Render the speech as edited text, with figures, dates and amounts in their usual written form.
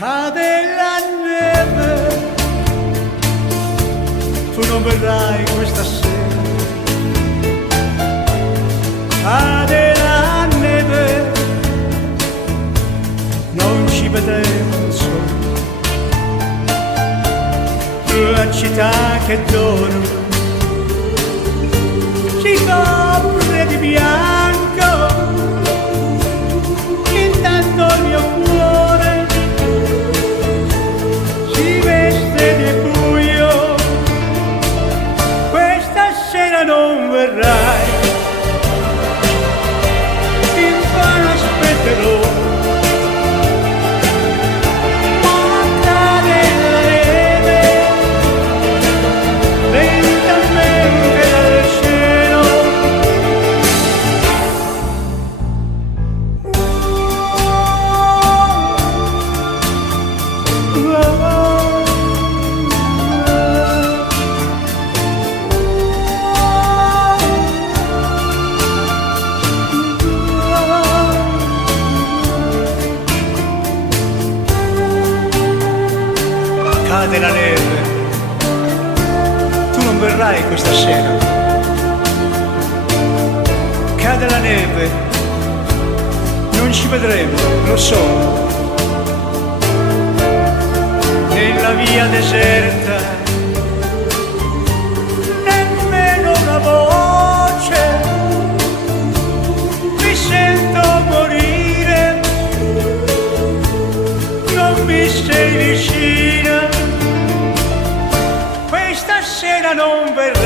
Cade la neve, tu non verrai questa sera. Cade la neve, non ci vedremo il sole. La città che dorme si copre di bianco, intanto il mio cuore si veste di buio. Questa sera non verrai, invano aspetterò. Cade la neve, tu non verrai questa sera. Cade la neve, non ci vedremo, lo so. Nella via deserta, nemmeno una voce, mi sento morire, non mi sei vicina. Stasera non verrà.